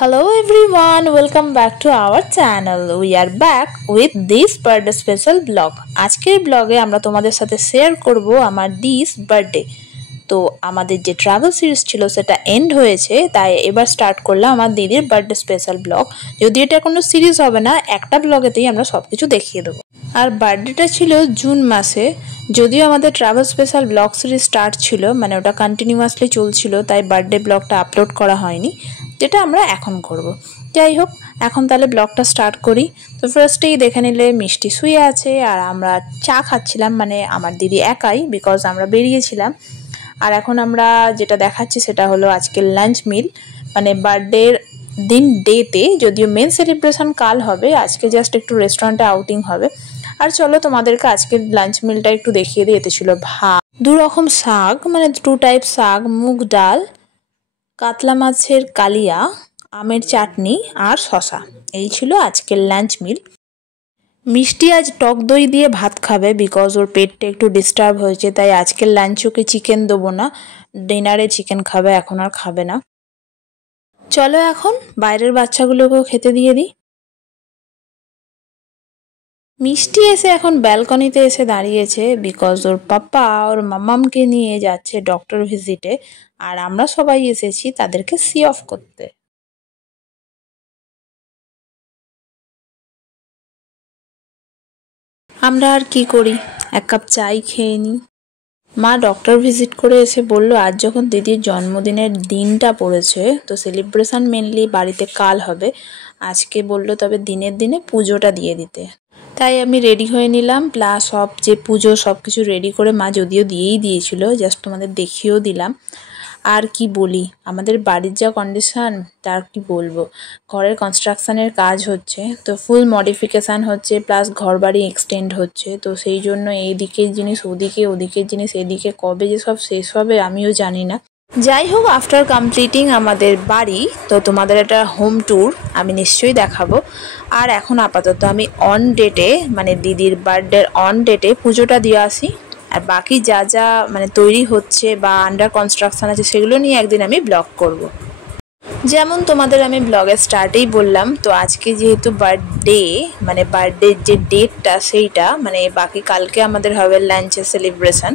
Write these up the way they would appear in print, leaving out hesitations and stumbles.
Hello everyone, welcome back to our channel. We are back with this birthday special vlog. আজকের ব্লগে আমরা তোমাদের সাথে শেয়ার করব আমার দিস বার্থডে। তো আমাদের যে ট্রাভেল সিরিজ ছিল সেটা এন্ড হয়েছে, তাই এবার স্টার্ট করলাম আমার দিদির বার্থডে স্পেশাল ব্লগ। যদি এটা কোনো সিরিজ হবে না, একটা ব্লগেতেই আমরা সবকিছু দেখিয়ে দেবো। আর বার্থডেটা ছিল জুন মাসে, যদিও আমাদের travel special blog series start ছিল, মানে ওটা কন্টিনিউয়াসলি চলছিল, তাই বার্থডে ব্লগটা আপলোড করা হয়নি, যেটা আমরা এখন করব। যাই হোক, এখন তাহলে ব্লগটা স্টার্ট করি। তো ফার্স্টেই দেখে নিলে মিষ্টি শুয়ে আছে আর আমরা চা খাচ্ছিলাম, মানে আমার দিদি একাই, বিকজ আমরা বেরিয়েছিলাম। আর এখন আমরা যেটা দেখাচ্ছি সেটা হলো আজকের লাঞ্চ মিল, মানে বার্থডের দিন ডেতে, যদিও মেন সেলিব্রেশন কাল হবে, আজকে জাস্ট একটু রেস্টুরেন্টে আউটিং হবে। আর চলো তোমাদেরকে আজকের লাঞ্চ মিলটা একটু দেখিয়ে দিই। এতে ছিল ভাত, 2 রকম শাক, মানে 2 টাইপ শাক, মুগ ডাল, কাতলা মাছের কালিয়া, আমের চাটনি আর শসা। এই ছিল আজকের লাঞ্চ মিল। মিষ্টি আজ টক দই দিয়ে ভাত খাবে, বিকজ ওর পেটটা একটু ডিস্টার্ব হয়েছে, তাই আজকের লাঞ্চ ওকে চিকেন দেবো না, ডিনারে চিকেন খাবে, এখন আর খাবে না। চলো এখন বাইরের বাচ্চাগুলোকেও খেতে দিয়ে দিই। মিষ্টি এসে এখন ব্যালকনিতে এসে দাঁড়িয়েছে, বিকজ ওর পাপ্পা ওর মাম্মামকে নিয়ে যাচ্ছে ডক্টর ভিজিটে, আর আমরা সবাই এসেছি তাদেরকে সি অফ করতে। আমরা আর কি করি, 1 কাপ চাই খেয়ে নিই। মা ডক্টর ভিজিট করে এসে বলল, আজ যখন দিদির জন্মদিনের দিনটা পড়েছে, তো সেলিব্রেশন মেনলি বাড়িতে কাল হবে, আজকে বলল তবে দিনের দিনে পুজোটা দিয়ে দিতে। তাই আমি রেডি হয়ে নিলাম, প্লাস সব যে পুজো সব কিছু রেডি করে মা যদিও দিয়েই দিয়েছিল, জাস্ট তোমাদের দেখিয়েও দিলাম। আর কি বলি, আমাদের বাড়ির যা কন্ডিশন তার কি বলবো। ঘরের কনস্ট্রাকশানের কাজ হচ্ছে, তো ফুল মডিফিকেশান হচ্ছে, প্লাস ঘর বাড়ি এক্সটেন্ড হচ্ছে, তো সেই জন্য এইদিকের জিনিস ওদিকে, ওদিকের জিনিস এদিকে, কবে যে সব শেষ হবে আমিও জানি না। যাই হোক, আফটার কমপ্লিটিং আমাদের বাড়ি, তো তোমাদের একটা হোম ট্যুর আমি নিশ্চয়ই দেখাবো। আর এখন আপাতত আমি অন ডেটে, মানে দিদির বার্থডের অন ডেটে পুজোটা দিয়ে আসি, আর বাকি যা যা মানে তৈরি হচ্ছে বা আন্ডার কনস্ট্রাকশন আছে সেগুলো নিয়ে একদিন আমি ব্লগ করব। যেমন তোমাদের আমি ব্লগের স্টার্টেই বললাম, তো আজকে যেহেতু বার্থডে, মানে বার্থডের যে ডেটটা সেইটা, মানে বাকি কালকে আমাদের হবে লাঞ্চের সেলিব্রেশন।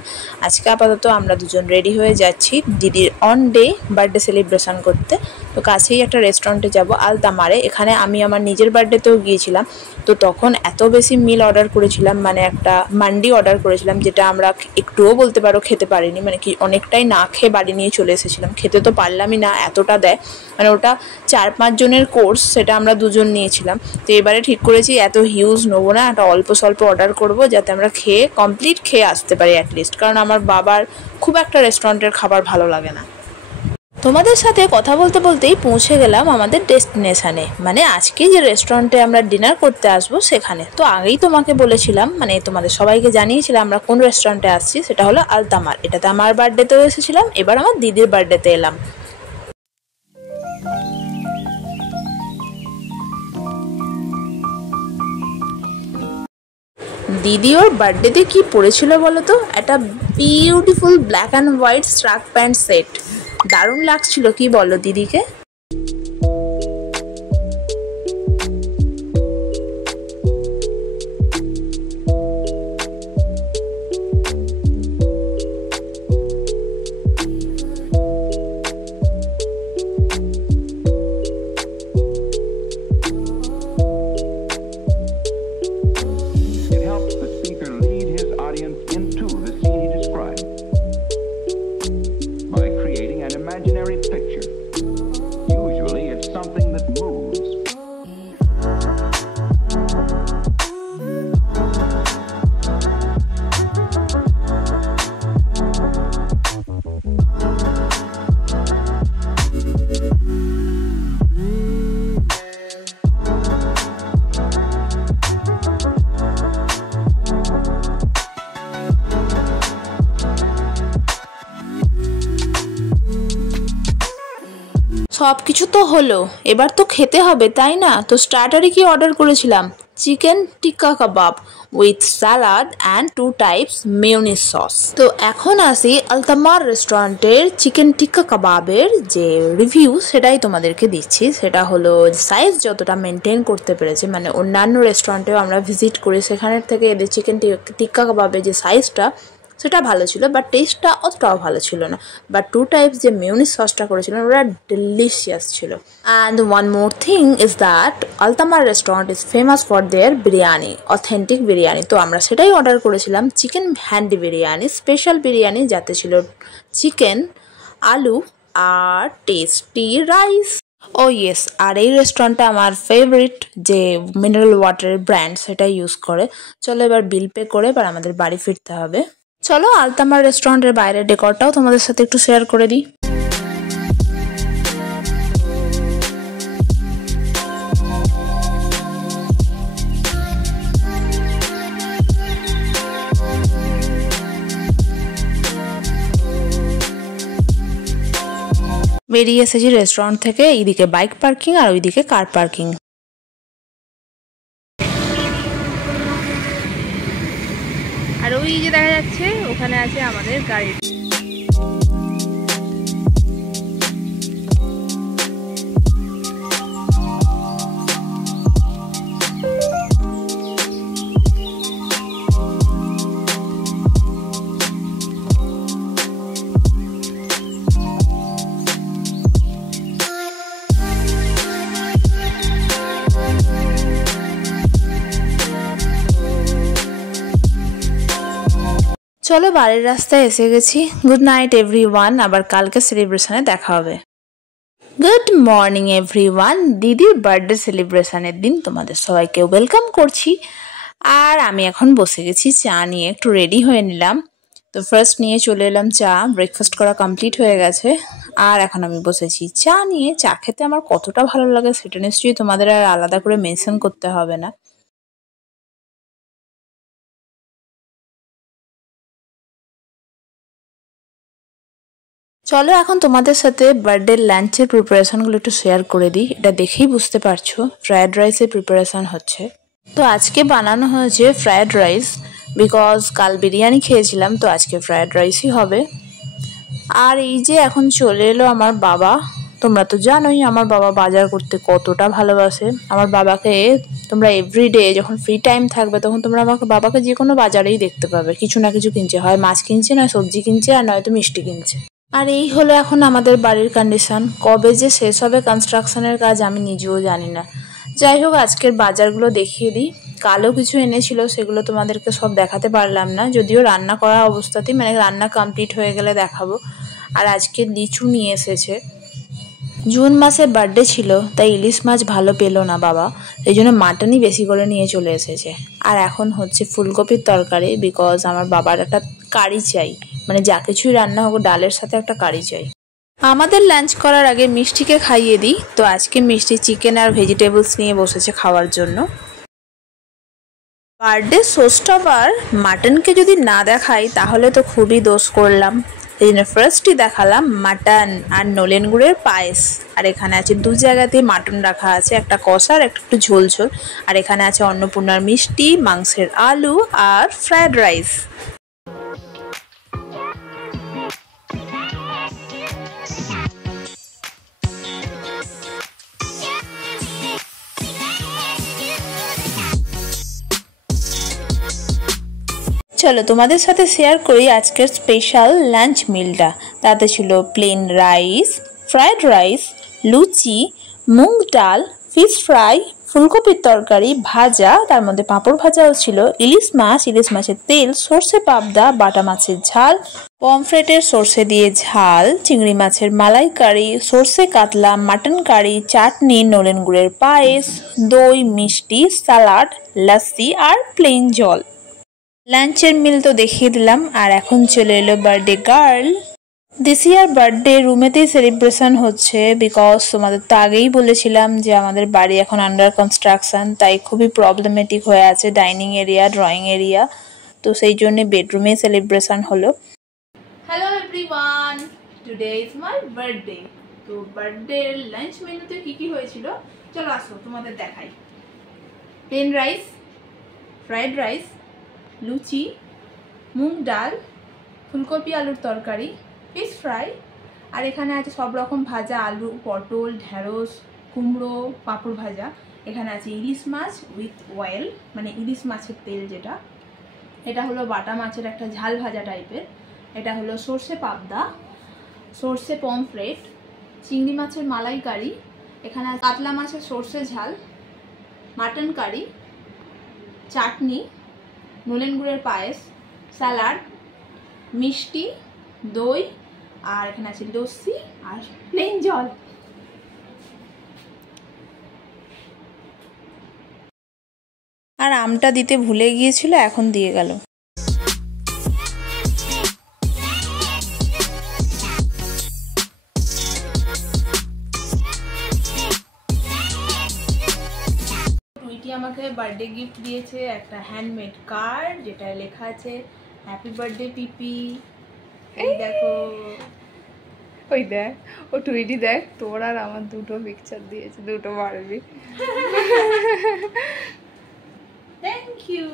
আজকে আপাতত আমরা দুজন রেডি হয়ে যাচ্ছি দিদির অন ডে বার্থডে সেলিব্রেশন করতে। তো কাছেই একটা রেস্টুরেন্টে যাব, আলতামারে। এখানে আমি আমার নিজের বার্থডেতেও গিয়েছিলাম, তো তখন এত বেশি মিল অর্ডার করেছিলাম, মানে একটা মান্ডি অর্ডার করেছিলাম, যেটা আমরা একটুও বলতে পারো খেতে পারিনি, মানে কি অনেকটাই না খেয়ে বাড়ি নিয়ে চলে এসেছিলাম। খেতে তো পারলামই না, এতটা দেয়, মানে ওটা 4-5 জনের কোর্স, সেটা আমরা 2 জন নিয়েছিলাম। তো এবারে ঠিক করেছি এত হিউজ নেবো না, একটা অল্প স্বল্প অর্ডার করব, যাতে আমরা কমপ্লিট খেয়ে আসতে পারি অ্যাটলিস্ট, কারণ আমার বাবার খুব একটা রেস্টুরেন্টের খাবার ভালো লাগে না। তোমাদের সাথে কথা বলতে বলতেই পৌঁছে গেলাম আমাদের ডেস্টিনেশানে, মানে আজকে যে রেস্টুরেন্টে আমরা ডিনার করতে আসবো সেখানে। তো আগেই তোমাকে বলেছিলাম, মানে তোমাদের সবাইকে জানিয়েছিলাম আমরা কোন রেস্টুরেন্টে আসছি, সেটা হলো আলতামার। এটাতে আমার বার্থডেতেও এসেছিলাম, এবার আমার দিদির বার্থডেতে এলাম। দিদি ওর বার্থডেতে কি পরেছিল বলো তো? একটা beautiful black and white struck pant set, দারুণ লাগছিল, কি বলো দিদিকে? সব কিছু তো হলো, এবার তো খেতে হবে তাই না? তো স্টার্টারে কি অর্ডার করেছিলাম? Chicken tikka kebab with salad and 2 types mayonnaise sauce. তো এখন আসি আলতামার রেস্টুরেন্টের চিকেন টিক্কা কাবাবের যে রিভিউ সেটাই তোমাদেরকে দিচ্ছি। সেটা হলো সাইজ যতটা মেনটেন করতে পেরেছে, মানে অন্যান্য রেস্টুরেন্টেও আমরা ভিজিট করি সেখানের থেকে এদের চিকেন টিক্কা কাবাবের যে সাইজটা সেটা ভালো ছিল, বাট টেস্টটা অতটাও ভালো ছিল না। বাট 2 টাইপস যে মেয়োনিজ সসটা করেছিলেন ওটা ডেলিশিয়াস ছিল। And one more thing is that আলতামার restaurant is famous for their biryani, authentic biryani. তো আমরা সেটাই অর্ডার করেছিলাম, চিকেন হ্যান্ডি বিরিয়ানি, স্পেশাল বিরিয়ানি, যাতে ছিল চিকেন, আলু আর টেস্টি রাইস। ও ইয়েস, আর এই রেস্টুরেন্টটা আমার ফেভারিট যে মিনারেল ওয়াটারের ব্র্যান্ড সেটাই ইউজ করে। চলো এবার বিল পে করে এবার আমাদের বাড়ি ফিরতে হবে। চলো আলতামার রেস্টুরেন্টের বাইরের ডেকোরটাও তোমাদের সাথে একটু শেয়ার করে দিই। বেরিয়ে এসেছি রেস্টুরেন্ট থেকে, এইদিকে বাইক পার্কিং আর ওইদিকে কার পার্কিং। আর ওই যে দেখা যাচ্ছে ওখানে আছে আমাদের গাড়ি। চলো বাড়ির রাস্তায় এসে গেছি। গুড নাইট এভরিওয়ান, আবার কালকে সেলিব্রেশনে দেখা হবে। গুড মর্নিং এভরিওয়ান, দিদির বার্থডে সেলিব্রেশনের দিন তোমাদের সবাইকে ওয়েলকাম করছি। আর আমি এখন বসে গেছি চা নিয়ে, একটু রেডি হয়ে নিলাম। তো ফার্স্ট নিয়ে চলে এলাম চা, ব্রেকফাস্ট করা কমপ্লিট হয়ে গেছে। আর এখন আমি বসেছি চা নিয়ে। চা খেতে আমার কতটা ভালো লাগে সেটা নিশ্চয়ই তোমাদের আর আলাদা করে মেনশন করতে হবে না। চলো এখন তোমাদের সাথে বার্থডে লাঞ্চের প্রিপারেশনগুলো একটু শেয়ার করে দিই। এটা দেখেই বুঝতে পারছো ফ্রায়েড রাইসের প্রিপারেশন হচ্ছে। তো আজকে বানানো হয়েছে ফ্রায়েড রাইস, বিকজ কাল বিরিয়ানি খেয়েছিলাম, তো আজকে ফ্রায়েড রাইসই হবে। আর এই যে এখন চলে এলো আমার বাবা। তোমরা তো জানোই আমার বাবা বাজার করতে কতটা ভালোবাসে। আমার বাবাকে তোমরা এভরিডে যখন ফ্রি টাইম থাকবে তখন তোমরা আমাকে বাবাকে যে কোনো বাজারেই দেখতে পাবে, কিছু না কিছু কিনছে, হয় মাছ কিনছে, নয় সবজি কিনছে, আর নয়তো মিষ্টি কিনছে। আর এই হলো এখন আমাদের বাড়ির কন্ডিশন। কবে যে শেষ হবে কনস্ট্রাকশনের কাজ আমি নিজেও জানি না। যাই হোক, আজকের বাজারগুলো দেখিয়ে দিই। কালও কিছু এনেছিল, সেগুলো তোমাদেরকে সব দেখাতে পারলাম না, যদিও রান্না করা অবস্থাতেই, মানে রান্না কমপ্লিট হয়ে গেলে দেখাবো। আর আজকে লিচু নিয়ে এসেছে। জুন মাসে বার্থডে ছিল, তাই ইলিশ মাছ ভালো পেলো না বাবা, এই জন্য মাটনই বেশি করে নিয়ে চলে এসেছে। আর এখন হচ্ছে ফুলকপির তরকারি, বিকজ আমার বাবার একটা কারি চাই, মানে যা কিছুই রান্না হোক ডালের সাথে একটা কারি চাই। আমাদের লাঞ্চ করার আগে মিষ্টিকে খাইয়ে দিই। তো আজকে মিষ্টি চিকেন আর ভেজিটেবলস নিয়ে বসেছে খাওয়ার জন্য। বার্থডে সোস্টবার মাটনকে যদি না দেখাই তাহলে তো খুবই দোষ করলাম। এই জন্য ফার্স্টই দেখালাম মাটন আর নলেন গুড়ের পায়েস। আর এখানে আছে 2 জায়গাতেই মাটন রাখা আছে, একটা কষার একটা একটু ঝোল ঝোল। আর এখানে আছে অন্নপূর্ণার মিষ্টি, মাংসের আলু আর ফ্রায়েড রাইস। চলো তোমাদের সাথে শেয়ার করি আজকের স্পেশাল লাঞ্চ মিলটা। তাতে ছিল প্লেন রাইস, ফ্রায়েড রাইস, লুচি, মুগ ডাল, ফিশ ফ্রাই, ফুলকপির তরকারি, ভাজা, তার মধ্যে পাঁপড় ভাজাও ছিল, ইলিশ মাছ, ইলিশ মাছের তেল, সর্ষে পাবদা, বাটা মাছের ঝাল, পমফ্রেটের সর্ষে দিয়ে ঝাল, চিংড়ি মাছের মালাইকারি, সর্ষে কাতলা, মাটন কারি, চাটনি, নলেন গুড়ের পায়েস, দই, মিষ্টি, সালাড, লস্যি আর প্লেন জল। লাঞ্চের মিল তো দেখিয়ে দিলাম। আর এখন চলে এলো birthday girl. This year birthday রুমেতেই সেলিব্রেশন হচ্ছে, বিকজ তোমাদের তো আগেই বলেছিলাম যে আমাদের বাড়ি এখন আন্ডার কনস্ট্রাকশন, তাই খুবই প্রবলেমেটিক হয়ে আছে ডাইনিং এরিয়া, ড্রয়িং এরিয়া। তো সেই জন্য বেডরুমে সেলিব্রেশন হলো। Hello everyone, today is my birthday. তো বার্থডে লাঞ্চ মেনুতে কি কি হয়েছিল চলো আসো তোমাদের দেখাই। প্লেন রাইস, ফ্রাইড রাইস, লুচি, মুগ ডাল, ফুলকপি আলুর তরকারি, ফিশ ফ্রাই, আর এখানে আছে সব রকম ভাজা, আলু, পটল, ঢেঁড়স, কুমড়ো, পাঁপড় ভাজা। এখানে আছে ইলিশ মাছ উইথ অয়েল, মানে ইলিশ মাছের তেল যেটা। এটা হলো বাটা মাছের একটা ঝাল ভাজা টাইপের। এটা হলো সর্ষে পাবদা, সর্ষে পমফ্রেট, চিংড়ি মাছের মালাইকারি, এখানে কাতলা মাছের সর্ষে ঝাল, মাটন কারি, চাটনি, নলেন গুড়ের পায়েস, স্যালাড, মিষ্টি, দই, আর এখানে আছে লস্যি আর প্লেন জল। আর আমটা দিতে ভুলে গিয়েছিল, এখন দিয়ে গেল। টুইটি আমাকে বার্থডে গিফট দিয়েছে একটা হ্যান্ডমেড কার্ড, যেটা লেখা আছে হ্যাপি বার্থডে পিপি। এই দেখো, ওই দেখ, ও টুইটি দেখ, তোর আর আমার দুটো পিকচার দিয়েছে, দুটো বারবি। Thank you.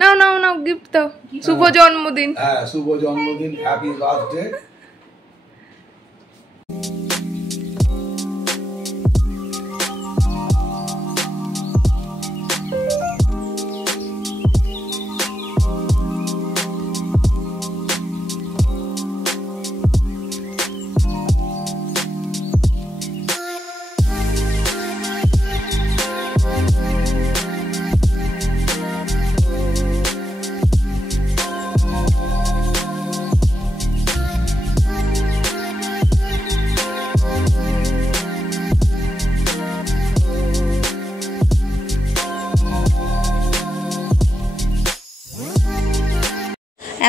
নাও নাও নাও, গিফট দাও। শুভ জন্মদিন। হ্যাঁ, শুভ জন্মদিন, হ্যাপি বার্থডে।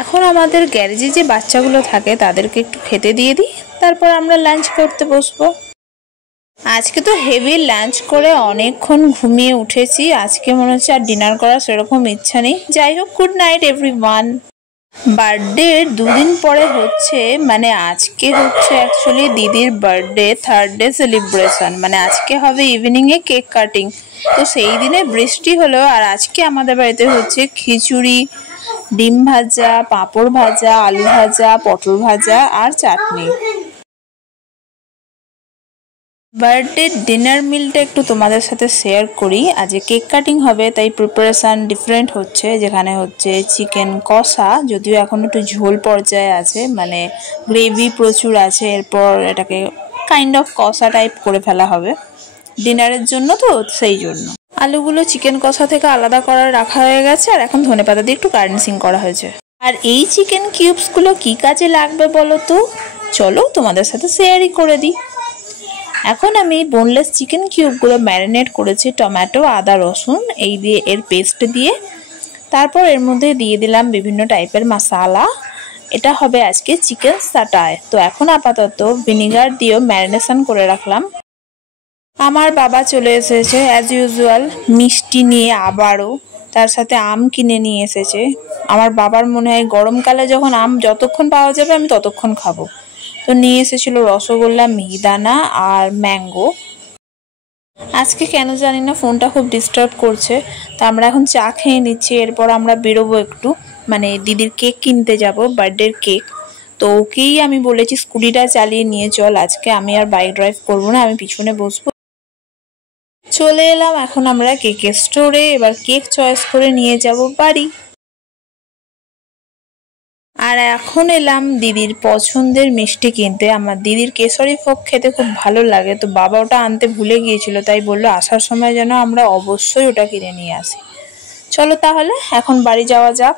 এখন আমাদের গ্যারেজে যে বাচ্চাগুলো থাকে তাদেরকে একটু খেতে দিয়ে দিই, তারপর আমরা লাঞ্চ করতে বসবো। আজকে তো হেভি লাঞ্চ করে অনেকক্ষণ ঘুমিয়ে উঠেছি। আজকে মনে হচ্ছে আর ডিনার করার সেরকম ইচ্ছা নেই। যাই হোক, গুড নাইট এভরিওয়ান। বার্থডে দুদিন পরে হচ্ছে, মানে আজকে হচ্ছে অ্যাকচুয়ালি দিদির বার্থডে 3rd ডে সেলিব্রেশন, মানে আজকে হবে ইভিনিংয়ে কেক কাটিং। তো সেই দিনে বৃষ্টি হলো, আর আজকে আমাদের বাড়িতে হচ্ছে খিচুড়ি, ডিম ভাজা, পাঁপড় ভাজা, আলু ভাজা, পটল ভাজা আর চাটনি। বার্থডে ডিনার মিলটা একটু তোমাদের সাথে শেয়ার করি। আজকে কেক কাটিং হবে, তাই প্রিপারেশান ডিফারেন্ট হচ্ছে। যেখানে হচ্ছে চিকেন কষা, যদিও এখন একটু ঝোল পর্যায়ে আছে, মানে গ্রেভি প্রচুর আছে। এরপর এটাকে কাইন্ড অফ কষা টাইপ করে ফেলা হবে ডিনারের জন্য, তো সেই জন্য আলুগুলো চিকেন কষা থেকে আলাদা করে রাখা হয়ে গেছে, আর এখন ধনেপাতা দিয়ে একটু গার্নিশিং করা হয়েছে। আর এই চিকেন কিউবসগুলো কি কাজে লাগবে বলো তো? চলো তোমাদের সাথে শেয়ারই করে দিই। এখন আমি বোনলেস চিকেন কিউবগুলো ম্যারিনেট করেছি টমেটো, আদা, রসুন এই দিয়ে, এর পেস্ট দিয়ে। তারপর এর মধ্যে দিয়ে দিলাম বিভিন্ন টাইপের মশলা। এটা হবে আজকে চিকেন সাটায়। তো এখন আপাতত ভিনিগার দিয়েও ম্যারিনেশন করে রাখলাম। আমার বাবা চলে এসেছে অ্যাজ ইউজুয়াল মিষ্টি নিয়ে, আবারও তার সাথে আম কিনে নিয়ে এসেছে। আমার বাবার মনে হয় গরমকালে যখন আম যতক্ষণ পাওয়া যাবে আমি ততক্ষণ খাবো। তো নিয়ে এসেছিল রসগোল্লা, মিহিদানা আর ম্যাঙ্গো। আজকে কেন জানি না ফোনটা খুব ডিস্টার্ব করছে, তো আমরা এখন চা খেয়ে নিচ্ছি। এরপর আমরা বেরোবো একটু, মানে দিদির কেক কিনতে যাব, বার্থডের কেক। তো ওকেই আমি বলেছি স্কুটিটা চালিয়ে নিয়ে চল, আজকে আমি আর বাইক ড্রাইভ করবো না, আমি পিছনে বসবো। চলে এলাম এখন আমরা কেকের স্টোরে। এবার কেক চয়েস করে নিয়ে যাব বাড়ি। আর এখন এলাম দিদির পছন্দের মিষ্টি কিনতে। আমার দিদির কেশরি ফোক খেতে খুব ভালো লাগে, তো বাবা ওটা আনতে ভুলে গিয়েছিল, তাই বললো আসার সময় যেন আমরা অবশ্যই ওটা কিনে নিয়ে আসি। চলো তাহলে এখন বাড়ি যাওয়া যাক।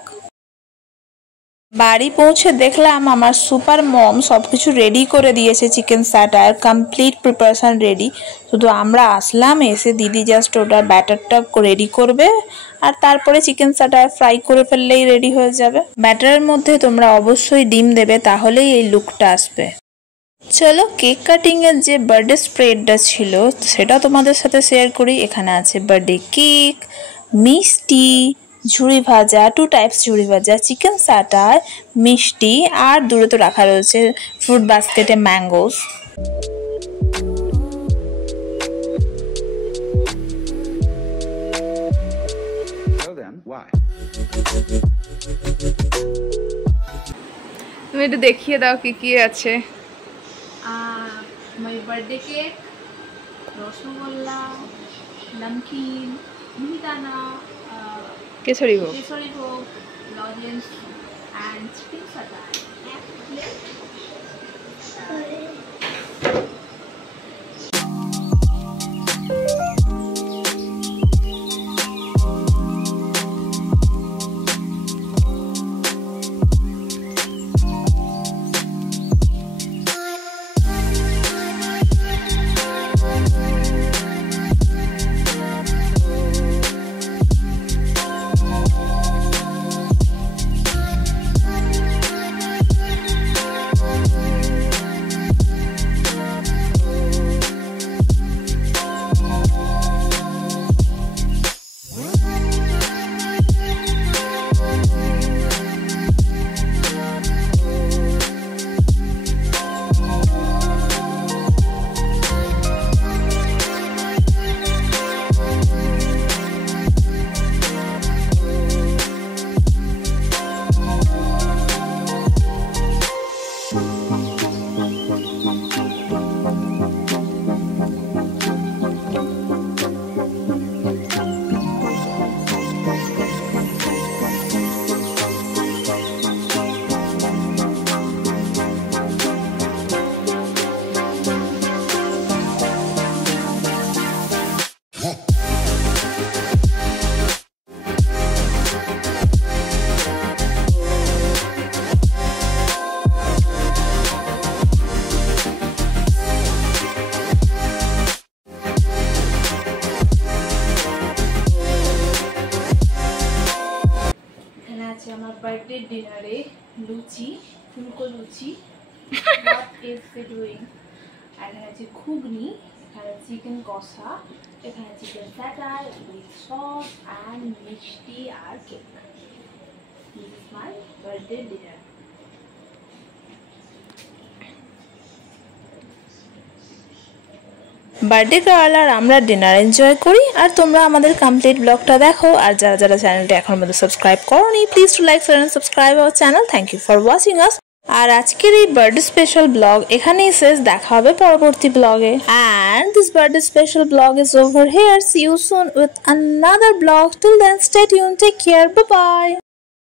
বাড়ি পৌঁছে দেখলাম আমার সুপার মম সবকিছু রেডি করে দিয়েছে। চিকেন স্যাটার কমপ্লিট প্রিপারেশন রেডি, শুধু আমরা আসলাম, এসে দিদি জাস্ট ওটা ব্যাটারটা রেডি করবে, আর তারপরে চিকেন স্যাটার ফ্রাই করে ফেললেই রেডি হয়ে যাবে। ব্যাটারের মধ্যে তোমরা অবশ্যই ডিম দেবে, তাহলেই এই লুকটা আসবে। চলো কেক কাটিং এর যে বার্থডে স্প্রেডটা ছিল সেটা তোমাদের সাথে শেয়ার করি। এখানে আছে বার্থডে কেক, মিষ্টি, ঝুড়ি ভাজা, 2 টাইপস ঝুড়ি ভাজা, চিকেন স্যাটার, মিষ্টি, আর দূরে তো রাখা রয়েছে ফ্রুট বাস্কেটে ম্যাঙ্গোস। তুমি একটু দেখিয়ে দাও কি কি আছে। My birthday cake, rasgulla, namkeen, mihidana, কেশরী ভোগ, লজেন্স and chicken satay. আমার বার্থডে ডিনারে লুচি, ফুলকো লুচি, what is it doing? এখানে আছে ঘুগনি, এখানে চিকেন কষা, এখানে chicken satay with sauce and মিষ্টি আর cake. This is my birthday dinner. Birthday girl আর আমরা ডিনার এনজয় করি, আর তোমরা আমাদের কমপ্লিট ব্লগটা দেখো। আর যারা যারা চ্যানেলটা এখন মধ্যে সাবস্ক্রাইব করোনি, please to like share and subscribe our channel. Thank you for watching us. আর আজকের এই বার্থডে স্পেশাল ব্লগ এখানেই শেষ, দেখা হবে পরবর্তী ব্লগে। And this birthday special blog is over here. See you soon with another blog. Till then stay tune, take care, bye by.